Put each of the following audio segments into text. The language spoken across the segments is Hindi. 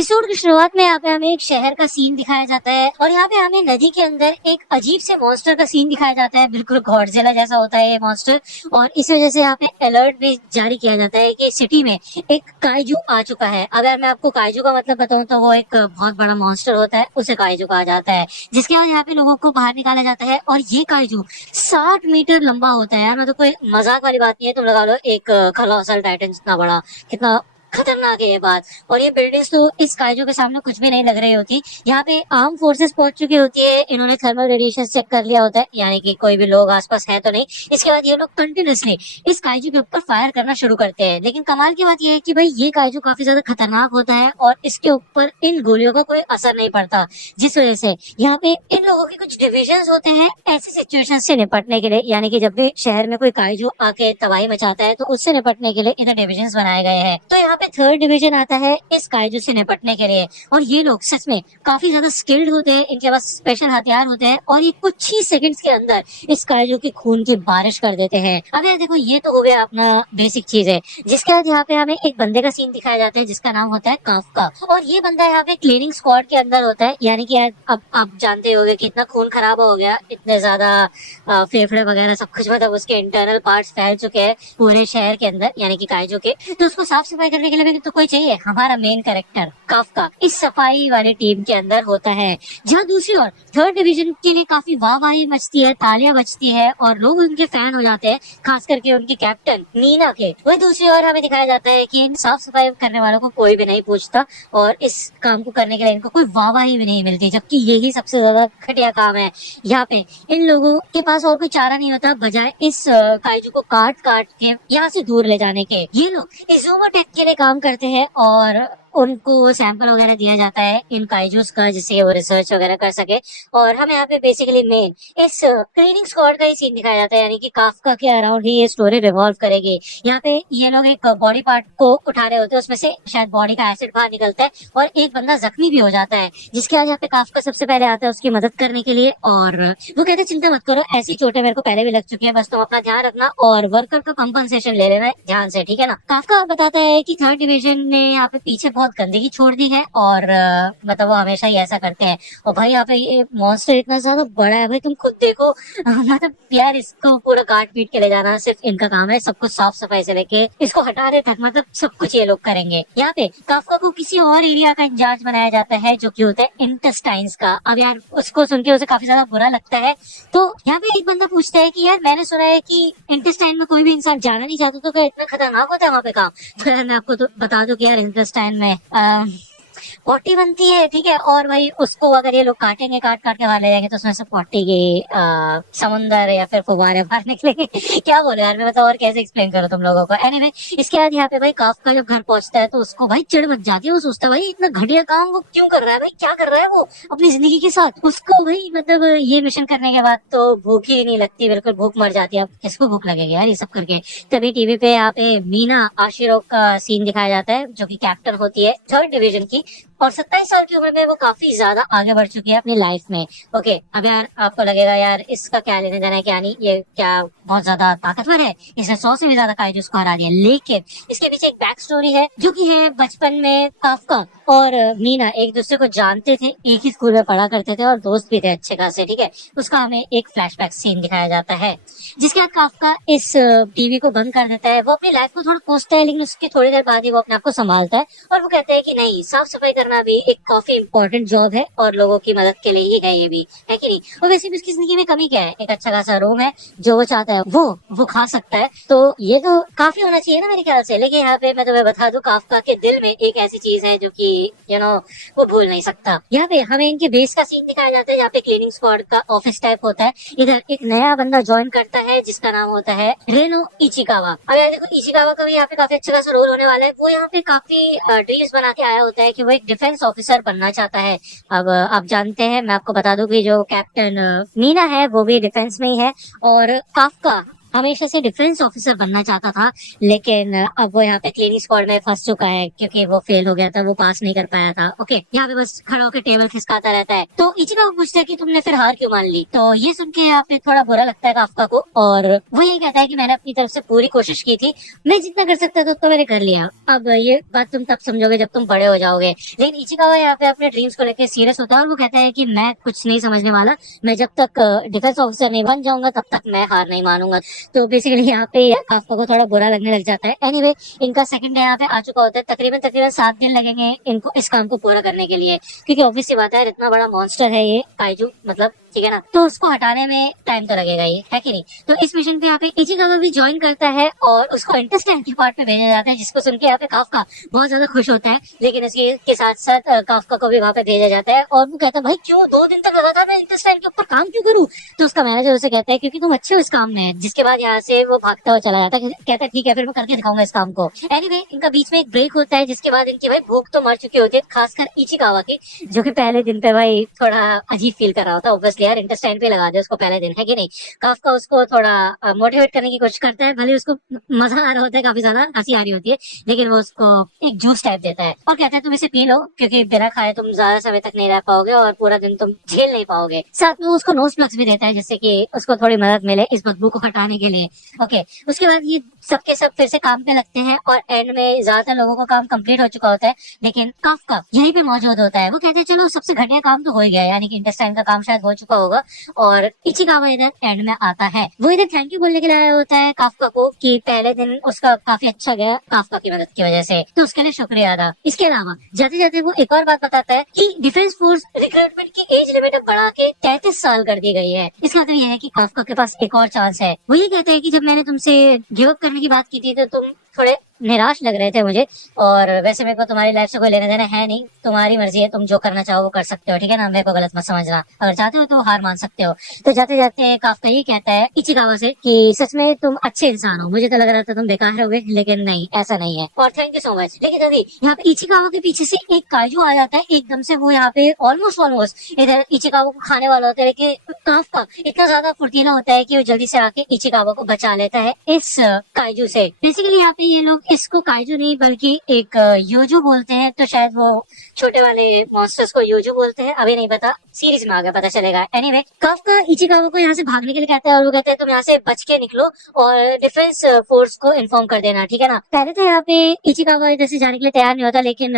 एपिसोड की शुरुआत में यहाँ पे हमें एक शहर का सीन दिखाया जाता है और यहाँ पे हमें नदी के अंदर एक अजीब से मॉन्स्टर का सीन दिखाया जाता है। बिल्कुल गॉडजिला जैसा होता है ये मॉन्स्टर और इस वजह से यहाँ पे अलर्ट भी जारी किया जाता है कि सिटी में एक काइजू आ चुका है। अगर मैं आपको काइजू का मतलब बताऊं तो वो एक बहुत बड़ा मॉन्स्टर होता है, उसे काइजू कहा जाता है। जिसके बाद यहाँ पे लोगों को बाहर निकाला जाता है और ये काइजू 60 मीटर लंबा होता है। यार मतलब कोई मजाक वाली बात नहीं है। तुम लगा लो एक कोलोसल टाइटन जितना बड़ा, कितना खतरनाक है ये बात। और ये बिल्डिंग्स तो इस काइजू के सामने कुछ भी नहीं लग रही होती। यहाँ पे आर्म फोर्सेस पहुंच चुकी होती है, इन्होंने थर्मल रेडिएशन चेक कर लिया होता है, यानी कि कोई भी लोग आसपास है तो नहीं। इसके बाद ये लोग कंटिन्यूअसली इस काइजू के ऊपर फायर करना शुरू करते हैं। लेकिन कमाल की बात ये है कि भाई ये काइजू काफी ज्यादा खतरनाक होता है और इसके ऊपर इन गोलियों का कोई असर नहीं पड़ता, जिस वजह से यहाँ पे इन लोगों के कुछ डिविजन्स होते हैं ऐसी सिचुएशन से निपटने के लिए। यानी कि जब भी शहर में कोई काइजू आके तबाही मचाता है तो उससे निपटने के लिए इन्हें डिविजन्स बनाए गए हैं। तो यहाँ पे थर्ड डिवीजन आता है इस काइजू से निपटने के लिए और ये लोग सच में काफी ज्यादा स्किल्ड होते हैं, इनके पास स्पेशल हथियार होते हैं और ये कुछ ही सेकंड्स के अंदर इस काइजू की खून की बारिश कर देते हैं। अब यार देखो, ये तो हो गया अपना बेसिक चीज है। जिसके बाद यहाँ पे हमें एक बंदे का सीन दिखाया जाता है जिसका नाम होता है काफका और ये बंदा यहाँ पे क्लीनिंग स्क्वाड के अंदर होता है। यानी कि यार अब आप जानते होंगे कि इतना खून खराब हो गया, इतने ज्यादा फेफड़े वगैरह सब कुछ, मतलब उसके इंटरनल पार्ट्स फैल चुके हैं पूरे शहर के अंदर यानी कि काइजू के। तो उसको साफ सफाई करने के लिए भी तो कोई चाहिए। हमारा मेन कैरेक्टर काफका इस सफाई वाली टीम के अंदर होता है। जहाँ दूसरी ओर थर्ड डिवीजन के लिए काफी वाहवाही मचती है, तालियां बजती है और लोग उनके फैन हो जाते हैं, खास करके उनके कैप्टन मीना के। वही दूसरी ओर हमें दिखाया जाता है कि साफ सफाई करने वालों को कोई भी नहीं पूछता और इस काम को करने के लिए इनको कोई वाहवाही भी नहीं मिलती, जबकि यही सबसे ज्यादा घटिया काम है। यहाँ पे इन लोगों के पास और कोई चारा नहीं होता बजाय इस काइजू को काट काट के यहाँ से दूर ले जाने के। ये लोग इस जोमोटेक के लिए काम करते हैं और उनको सैंपल वगैरह दिया जाता है इन काइजूस का, जिससे वो रिसर्च वगैरह कर सके। और हमें यहाँ पे बेसिकली मेन इस क्लीनिंग स्क्वाड का ही सीन दिखाया जाता है, यानी कि काफका के अराउंड ही ये स्टोरी रिवॉल्व करेगी। यहाँ पे ये लोग एक बॉडी पार्ट को उठा रहे होते हैं, उसमें से शायद बॉडी का एसिड बाहर निकलता है और एक बंदा जख्मी भी हो जाता है। जिसके बाद यहाँ पे काफका सबसे पहले आता है उसकी मदद करने के लिए और वो कहते हैं चिंता मत करो, ऐसी चोटें मेरे को पहले भी लग चुकी है, बस तुम अपना ध्यान रखना और वर्कर का कंपनसेशन ले लेना ध्यान से, ठीक है ना। काफका बताता है कि थर्ड डिवीजन ने यहाँ पे पीछे बहुत गंदगी छोड़ दी है और मतलब वो हमेशा ही ऐसा करते हैं। और भाई यहाँ पे ये मॉन्स्टर इतना ज्यादा बड़ा है, भाई तुम खुद देखो। मतलब यार इसको पूरा काट पीट के ले जाना सिर्फ इनका काम है, सब कुछ साफ सफाई से लेके इसको हटाने तक, मतलब सब कुछ ये लोग करेंगे। यहाँ पे काफका को किसी और एरिया का इंचार्ज बनाया जाता है जो कि होता है इंटेस्टाइन्स का। अब यार उसको सुन के उसे काफी ज्यादा बुरा लगता है। तो यहाँ पे एक बंदा पूछता है कि यार मैंने सुना है कि इंटेस्टाइन में कोई भी इंसान जाना नहीं चाहता, तो क्या इतना खतरनाक होता है वहाँ पे काम? तो यार मैं आपको तो बता दूं कि यार इंटेस्टाइन में पॉटी बनती है, ठीक है। और भाई उसको अगर ये लोग काटेंगे, काट काट के बाहर ले जाएंगे तो उसमें से पॉटी की समुंदर या फिर फुवारे बाहर निकलेंगे। क्या बोले यार मैं, बताओ और कैसे एक्सप्लेन करूँ तुम लोगों को। एनीवे इसके बाद यहाँ पे भाई काफका जब घर पहुंचता है तो उसको भाई चिढ़ मच जाती है। वो सोचता है भाई इतना घटिया काम वो क्यों कर रहा है, भाई क्या कर रहा है वो अपनी जिंदगी के साथ। उसको भाई मतलब ये मिशन करने के बाद तो भूख ही नहीं लगती, बिल्कुल भूख मर जाती है। अब किसको भूख लगेगी यार ये सब करके। तभी टीवी पे यहाँ पे मीना आशिरो का सीन दिखाया जाता है जो कि कैप्टन होती है थर्ड डिवीजन की और 27 साल की उम्र में वो काफी ज्यादा आगे बढ़ चुकी है अपनी लाइफ में। ओके, अब यार आपको लगेगा यार इसका क्या लेने देना है, क्या नहीं, ये क्या बहुत ज्यादा ताकतवर है, इसने 100 से भी ज्यादा काइजूस को हरा दिया। लेकिन इसके पीछे एक बैक स्टोरी है जो कि है बचपन में काफका और मीना एक दूसरे को जानते थे, एक ही स्कूल में पढ़ा करते थे और दोस्त भी थे अच्छे खासे, ठीक है। उसका हमें एक फ्लैशबैक सीन दिखाया जाता है जिसके बाद काफका इस टीवी को बंद कर देता है। वो अपनी लाइफ को थोड़ा कोसता है लेकिन उसके थोड़ी देर बाद ही वो अपने आप को संभालता है और वो कहता है कि नहीं, साफ सफाई करना भी एक काफी इंपॉर्टेंट जॉब है और लोगों की मदद के लिए ही है ये भी, है कि नहीं। और वैसे भी उसकी जिंदगी में कमी क्या है, एक अच्छा खासा रूम है, जो वो चाहता है वो खा सकता है, तो ये तो काफी होना चाहिए ना मेरे ख्याल से। लेकिन यहाँ पे मैं तुम्हें बता दूं काफका के दिल में एक ऐसी चीज है जो कि वो भूल नहीं सकता। यहाँ पे हमें इनके बेस का सीन दिखाया जाता है जहाँ पे क्लीनिंग स्क्वाड का ऑफिस टाइप होता है। इधर एक नया बंदा ज्वाइन करता है जिसका नाम होता है रेनो इचिकावा। अब यार देखो इचिकावा का भी यहाँ पे काफी अच्छा खासा रोल होने वाला है। वो यहाँ पे काफी ड्रीम्स बना के आया होता है कि वो एक डिफेंस ऑफिसर बनना चाहता है। अब आप जानते हैं, मैं आपको बता दूं कि जो कैप्टन मीना है वो भी डिफेंस में ही है और काफका हमेशा से डिफेंस ऑफिसर बनना चाहता था, लेकिन अब वो यहाँ पे क्लीनिंग स्क्वाड में फंस चुका है क्योंकि वो फेल हो गया था, वो पास नहीं कर पाया था। ओके, यहाँ पे बस खड़ा होकर टेबल खिसकाता रहता है। तो इचिकावा पूछता है कि तुमने फिर हार क्यों मान ली। तो ये सुन के यहाँ पे थोड़ा बुरा लगता है काफका को, और वो ये कहता है कि मैंने अपनी तरफ से पूरी कोशिश की थी, मैं जितना कर सकता था उतना मैंने कर लिया। अब ये बात तुम तब समझोगे जब तुम बड़े हो जाओगे। लेकिन इचिकावा यहाँ पे अपने ड्रीम्स को लेकर सीरियस होता है और वो कहता है कि मैं कुछ नहीं समझने वाला, मैं जब तक डिफेंस ऑफिसर नहीं बन जाऊंगा तब तक मैं हार नहीं मानूंगा। तो बेसिकली यहाँ पे काफका को थोड़ा बुरा लगने लग जाता है। एनीवे, इनका सेकंड डे यहाँ पे आ चुका होता है। तकरीबन 7 दिन लगेंगे इनको इस काम को पूरा करने के लिए, क्योंकि ऑब्वियस सी बात है इतना बड़ा मॉन्स्टर है ये काइजू, मतलब ठीक है ना, तो उसको हटाने में टाइम तो लगेगा ही, है कि नहीं। तो इस मिशन पे यहाँ पे इचिकावा भी ज्वाइन करता है और उसको इंटेस्टाइन के पार्ट पे भेजा जाता है, जिसको सुन के यहाँ पे काफका बहुत ज्यादा खुश होता है। लेकिन इसके के साथ साथ काफका को भी वहाँ पे भेजा जाता है और वो कहता है भाई क्यों 2 दिन तक लगातार मैं इंटेस्टाइन के ऊपर काम क्यों करूँ। तो उसका मैनेजर उसे कहता है क्योंकि तुम अच्छे हो इस काम में। जिसके बाद यहाँ से वो भागता हुआ चला जाता है, कहता है ठीक है फिर मैं करके दिखाऊंगा इस काम को। एनीवे, इनका बीच में एक ब्रेक होता है, जिसके बाद इनकी भाई भूख तो मर चुकी होती है, खासकर इचिकावा की, जो कि पहले दिन पे भाई थोड़ा अजीब फील कर रहा होता है। ऑब्वियसली यार इंटेस्टाइन पे लगा दे उसको पहले दिन, है कि नहीं। काफका उसको थोड़ा मोटिवेट करने की कोशिश करता है, भले उसको मजा आ रहा होता है, काफी ज्यादा हंसी आ रही होती है, लेकिन वो उसको एक जूस टाइप देता है और कहता है तुम इसे पी लो, क्योंकि बिना खाए तुम ज्यादा समय तक नहीं रह पाओगे और पूरा दिन तुम झेल नहीं पाओगे। साथ में उसको नोज प्लग्स भी देता है, जिससे कि उसको थोड़ी मदद मिले इस बदबू को हटाने के लिए। ओके, उसके बाद ये सबके सब फिर से काम पे लगते हैं और एंड में ज्यादातर लोगों का काम कंप्लीट हो चुका होता है, लेकिन काफका यहीं पे मौजूद होता है। वो कहते हैं चलो सबसे घटिया काम तो हो ही गया, यानी कि इंटेस्टाइन का काम शायद हो चुका होगा, और इचिकावा इधर एंड में आता है। वो इधर थैंक यू बोलने के लिए आया होता है काफका को कि पहले दिन उसका काफी अच्छा गया काफका की मदद की वजह से, तो उसके लिए शुक्रिया अदा। इसके अलावा जाते जाते वो एक और बात बताता है कि डिफेंस फोर्स रिक्रूटमेंट की एज लिमिट अब बढ़ा के 33 साल कर दी गई है। इसका मतलब यह है कि काफका के पास एक और चांस है। वो ये कहते हैं कि जब मैंने तुमसे गिव अप करने की बात की थी तो तुम थोड़े निराश लग रहे थे मुझे, और वैसे मेरे को तुम्हारी लाइफ से कोई लेना देना है नहीं, तुम्हारी मर्जी है, तुम जो करना चाहो वो कर सकते हो, ठीक है ना, मेरे को गलत मत समझना, अगर चाहते हो तो हार मान सकते हो। तो जाते जाते काफका ये कहता है इचिकावा से कि सच में तुम अच्छे इंसान हो, मुझे तो लग रहा था तुम बेकार होगे, लेकिन नहीं, ऐसा नहीं है, और थैंक यू सो मच। लेकिन अभी यहाँ पे इचिकावा के पीछे से एक काइजू आ जाता है एकदम से, वो यहाँ पे ऑलमोस्ट इधर इचिकावा को खाने वाला होता है, लेकिन काफका इतना ज्यादा फुर्तीला होता है कि वो जल्दी से आके इचिकावा को बचा लेता है इस काइजू से। बेसिकली यहाँ पे ये लोग इसको काइजू नहीं बल्कि एक योजो बोलते हैं, तो शायद वो छोटे वाले मॉन्स्टर्स को योजो बोलते हैं, अभी नहीं पता, सीरीज में आगे पता चलेगा। एनीवे, काफका इचिकावा को यहाँ से भागने के लिए कहता है और वो कहते हैं तुम यहाँ से बच के निकलो और डिफेंस फोर्स को इन्फॉर्म कर देना, ठीक है ना। पहले तो यहाँ पे इचिकावा इधर से जाने के लिए तैयार नहीं होता, लेकिन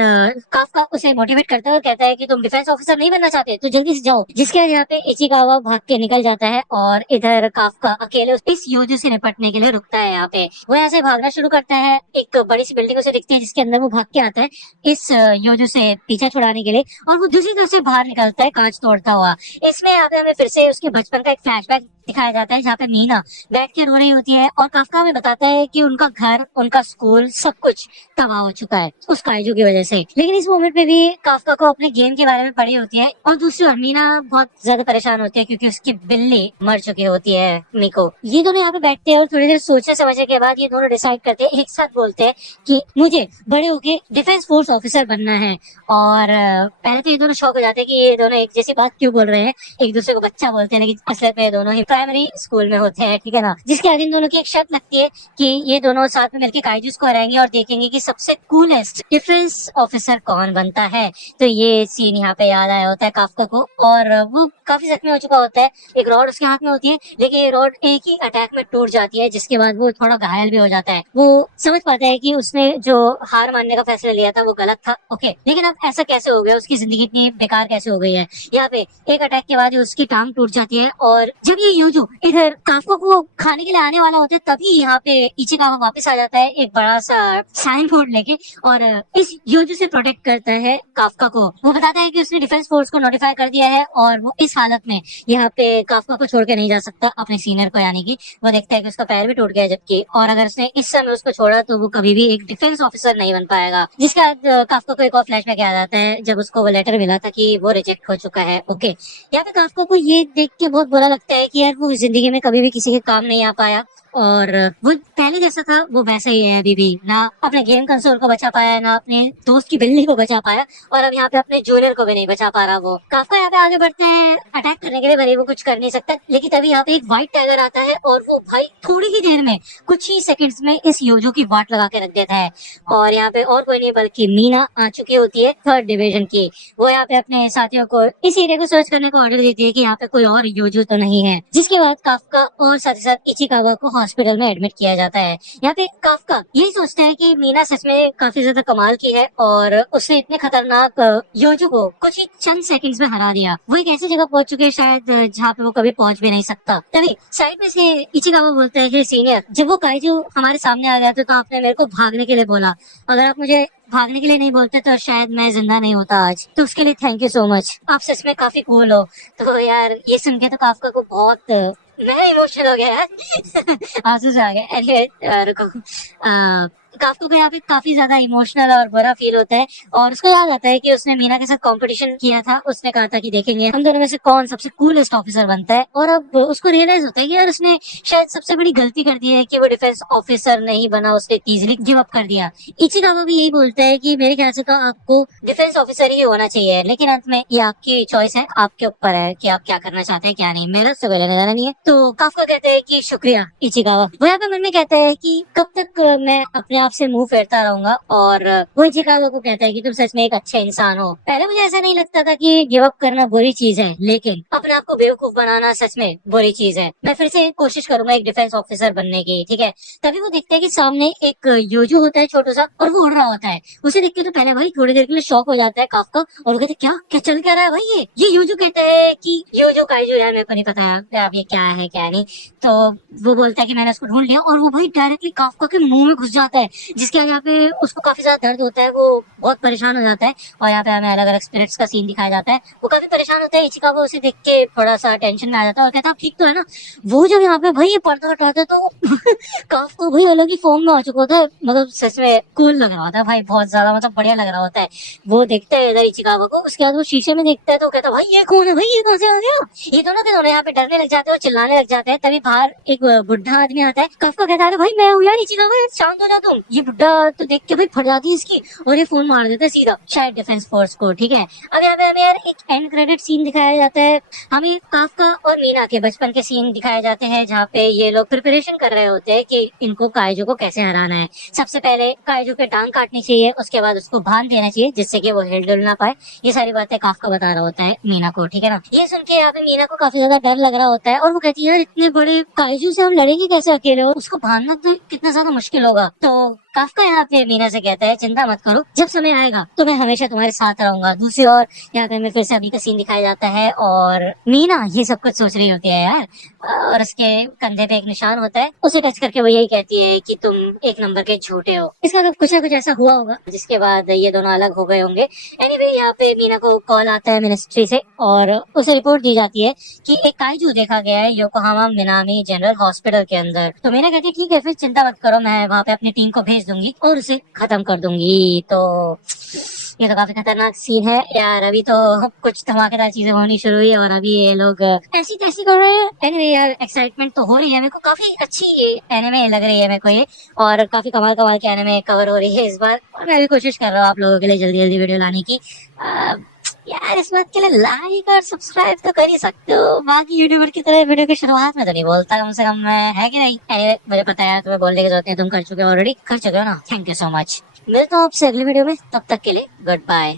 काफका उसे मोटिवेट करता है और कहता है कि तुम डिफेंस ऑफिसर नहीं बनना चाहते तो जल्दी से जाओ। जिसके बाद यहाँ पे इचिकावा भाग के निकल जाता है और इधर काफका अकेले इस योजो से निपटने के लिए रुकता है। यहाँ पे वो यहाँ से भागना शुरू करता है, एक बड़ी सी बिल्डिंग उसे दिखती है जिसके अंदर वो भाग के आता है इस योजो से पीछा छुड़ाने के लिए, और वो दूसरी तरफ से बाहर निकलता है कांच तोड़ता हुआ। इसमें यहाँ पे हमें फिर से उसके बचपन का एक फ्लैशबैक दिखाया जाता है, जहाँ पे मीना बैठ के रो रही होती है और काफका हमें बताता है कि उनका घर, उनका स्कूल, सब कुछ तबाह हो चुका है उस काइजू की वजह से। लेकिन इस मोमेंट पे भी काफका को अपने गेम के बारे में पड़ी होती है, और दूसरी ओर मीना बहुत ज्यादा परेशान होती है क्योंकि उसकी बिल्ली मर चुकी होती है मिको। ये दोनों यहाँ पे बैठते हैं और थोड़ी देर सोचने समझने के बाद ये दोनों डिसाइड करते हैं, एक साथ बोलते हैं कि मुझे बड़े होके डिफेंस फोर्स ऑफिसर बनना है। और पहले तो ये दोनों शॉक हो जाते हैं कि ये दोनों एक जैसी बात क्यों बोल रहे हैं, एक दूसरे को बच्चा बोलते हैं, लेकिन असलियत में दोनों ही प्राइमरी स्कूल में होते हैं, ठीक है ना। जिसके बाद इन दोनों की एक शर्त लगती है कि ये दोनों साथ में मिलकर काइजूस को हराएंगे और देखेंगे कि सबसे कूलेस्ट डिफेंस ऑफिसर कौन बनता है। तो ये सीन यहाँ पे याद आया होता है काफका को, और वो काफी जख्मी हो चुका होता है, एक रॉड उसके हाथ में होती है, लेकिन ये रॉड एक ही अटैक में टूट जाती है, जिसके बाद वो थोड़ा घायल भी हो जाता है। वो समझ पाता है कि उसने जो हार मानने का फैसला लिया था वो गलत था, ओके, लेकिन अब ऐसा कैसे हो गया, उसकी जिंदगी इतनी बेकार कैसे हो गई है। यहाँ पे एक अटैक के बाद उसकी टांग टूट जाती है, और जब ये योजो इधर काफका को खाने के लिए आने वाला होता है तभी यहाँ पे इचिकावा वापस आ जाता है एक बड़ा सा साइन बोर्ड लेके, और इस योजो से प्रोटेक्ट करता है काफका को। वो बताता है कि उसने डिफेंस फोर्स को नोटिफाई कर दिया है और वो इस हालत में यहाँ पे काफका को छोड़ के नहीं जा सकता अपने सीनियर को, यानी कि वो देखता है कि उसका पैर भी टूट गया जबकि, और अगर उसने इस समय उसको छोड़ा तो वो कभी भी एक डिफेंस ऑफिसर नहीं बन पाएगा। जिसके बाद काफका को एक और फ्लैशबैक याद आता है जब उसको वो लेटर मिला था कि वो रिजेक्ट हो चुका है। ओके, यहाँ पे काफका को ये देख के बहुत बुरा लगता है कि यार वो जिंदगी में कभी भी किसी के काम नहीं आ पाया, और वो पहले जैसा था वो वैसा ही है अभी भी, ना अपने गेम कंसोल को बचा पाया, ना अपने दोस्त की बिल्ली को बचा पाया, और अब यहाँ पे अपने जूनियर को भी नहीं बचा पा रहा। वो काफका यहाँ पे आगे बढ़ते हैं अटैक करने के लिए, भले वो कुछ कर नहीं सकता, लेकिन तभी यहाँ पे एक व्हाइट टाइगर आता है और वो भाई थोड़ी ही देर में, कुछ ही सेकंड्स में इस योजो की वाट लगा के रख देता है। और यहाँ पे और कोई नहीं बल्कि मीना आ चुकी होती है 3rd डिवीजन की। वो यहाँ पे अपने साथियों को इस एरिया को सर्च करने को ऑर्डर देती है कि यहाँ पे कोई और योजो तो नहीं है, जिसके बाद काफका और साथ ही साथ इचिकावा को हॉस्पिटल में एडमिट किया जाता है। यहाँ पे काफका यही सोचता है कि मीना सच में काफी ज्यादा कमाल की है और उसने इतने खतरनाक योजो को कुछ ही चंद सेकंड्स में हरा दिया। वो एक ऐसी जगह पहुंच चुके हैं शायद जहाँ पे वो कभी पहुंच भी नहीं सकता। तभी साइड में से इचिकावा बोलता है कि सीनियर, जब वो काइजू हमारे सामने आ गया तो आपने मेरे को भागने के लिए बोला, अगर आप मुझे भागने के लिए नहीं बोलते तो शायद मैं जिंदा नहीं होता आज, तो उसके लिए थैंक यू सो मच, आप सच में काफी कूल हो। तो यार ये सुन के तो काफका को बहुत मैं इमोशनल हो गया यार आंसू आ गए। एनीवे रुको, काफका को यहाँ पे काफी ज्यादा इमोशनल और बुरा फील होता है और उसको याद आता है कि उसने मीना के साथ कंपटीशन किया था। उसने कहा था कि देखेंगे हम दोनों में से कौन सबसे कूलेस्ट ऑफिसर बनता है, और अब उसको रियलाइज होता है कि यार उसने शायद सबसे बड़ी गलती कर दी है कि वो डिफेंस ऑफिसर नहीं बना, उसने इजीली गिव अप कर दिया। इचिकावा भी यही बोलता है कि मेरे ख्याल से तो आपको डिफेंस ऑफिसर ही होना चाहिए, लेकिन अंत में ये आपकी चॉइस है, आपके ऊपर है कि आप क्या करना चाहते हैं क्या नहीं, मेरा तो कोई लेने देना नहीं है। तो काफका कहते हैं कि शुक्रिया इचिकावा। वो यहाँ पे मन में कहता है कि कब तक मैं अपने आप से मुंह फेरता रहूंगा, और वो इचिकावा को कहता है कि तुम सच में एक अच्छे इंसान हो। पहले मुझे ऐसा नहीं लगता था कि गिव अप करना बुरी चीज है, लेकिन अपने आप को बेवकूफ बनाना सच में बुरी चीज है। मैं फिर से कोशिश करूंगा एक डिफेंस ऑफिसर बनने की, ठीक है। तभी वो देखते हैं कि सामने एक योजो होता है छोटा सा, और वो उड़ रहा होता है। उसे देख के तो पहले भाई थोड़ी देर के लिए शॉक हो जाता है काफका, और वो कहते क्या क्या चल क्या रहा है भाई, ये योजो कहते हैं कि योजो काइजो, यार मेरे को नहीं पता अब ये क्या है क्या नहीं। तो वो बोलता है कि मैंने उसको ढूंढ लिया, और वो भाई डायरेक्टली काफका के मुंह में घुस जाता है, जिसके आगे यहाँ पे उसको काफी ज्यादा दर्द होता है, वो बहुत परेशान हो जाता है। और यहाँ पे हमें अलग अलग स्पिरिट्स का सीन दिखाया जाता है। वो काफी परेशान होता है, इचिकावा उसे देख के थोड़ा सा टेंशन में आ जाता है और कहता है आप ठीक तो है ना। वो जब यहाँ पे भाई ये पर्दा हटाता है तो काफका भाई अलग ही फॉर्म में आ चुका होता है, मतलब सच में कूल लग रहा होता है भाई, बहुत ज्यादा मतलब बढ़िया लग रहा होता है। वो देखता है इधर इचिकावा को, उसके बाद वो शीशे में देखता है तो कहता है भाई ये कौन है भाई, ये कहाँ से आ गया। ये दोनों के दोनों यहाँ पे डरने लग जाते हैं और चिल्लाने लग जाते हैं। तभी बाहर एक बुढ़ा आदमी आता है। काफका कहता है भाई मैं हूँ यार इचिकावा, शांत हो जा तुम। ये बुढ़ा तो देख के भाई फट जाती है इसकी, और ये फोन मार देता है सीधा शायद डिफेंस फोर्स को, ठीक है। अब यहाँ पे हमें यार एक एंड क्रेडिट सीन दिखाया जाता है। हमें काफका और मीना के बचपन के सीन दिखाए जाते हैं, जहाँ पे ये लोग प्रिपरेशन कर रहे होते हैं कि इनको काइजो को कैसे हराना है। सबसे पहले काइजो के टांग काटनी चाहिए, उसके बाद उसको बांध देना चाहिए जिससे कि वो हिल डुल ना पाए। ये सारी बातें काफका बता रहा होता है मीना को, ठीक है ना। ये सुन के यहाँ पे मीना को काफी ज्यादा डर लग रहा होता है, और वो कहती है यार इतने बड़े काइजो से हम लड़ेंगे कैसे अकेले, और उसको बांधना तो कितना ज्यादा मुश्किल होगा। तो काफका यहाँ पे मीना से कहता है चिंता मत करो, जब समय आएगा तो मैं हमेशा तुम्हारे साथ रहूंगा। दूसरी ओर यहाँ पे हमें फिर से अभी का सीन दिखाया जाता है, और मीना ये सब कुछ सोच रही होती है यार, और उसके कंधे पे एक निशान होता है। उसे टच करके वो यही कहती है कि तुम एक नंबर के झूठे हो। इसका मतलब कुछ ना कुछ ऐसा हुआ होगा जिसके बाद ये दोनों अलग हो गए होंगे। एनीवे यहाँ पे मीना को कॉल आता है मिनिस्ट्री से, और उसे रिपोर्ट दी जाती है कि एक काइजू देखा गया है योकोहामा मिनामी जनरल हॉस्पिटल के अंदर। तो मीना कहती है ठीक है फिर चिंता मत करो, मैं वहाँ पे अपनी टीम को भेज दूंगी और उसे खत्म कर दूंगी। तो ये तो काफी खतरनाक सीन है यार। अभी तो कुछ धमाकेदार चीजें होनी शुरू हुई और अभी ये लोग ऐसी तैसी कर रहे हैं। एनीवे यार एक्साइटमेंट तो हो रही है मेरे को, काफी अच्छी एनिमे लग रही है मेरे को ये, और काफी कमाल कमाल की एनिमे कवर हो रही है इस बार। और मैं भी कोशिश कर रहा हूँ आप लोगों के लिए जल्दी जल्दी वीडियो लाने की। यार इस बात के लिए लाइक और सब्सक्राइब तो कर ही सकते हो, बाकी यूट्यूबर की तरह वीडियो की शुरुआत में तो नहीं बोलता कम से कम, है कि नहीं। anyway, मुझे पता है तुम्हें बोलने की जरूरत नहीं, तुम कर चुके हो ऑलरेडी, कर चुके हो ना। Thank you so much. मिलता हूँ आपसे अगली वीडियो में, तब तक के लिए गुड बाय।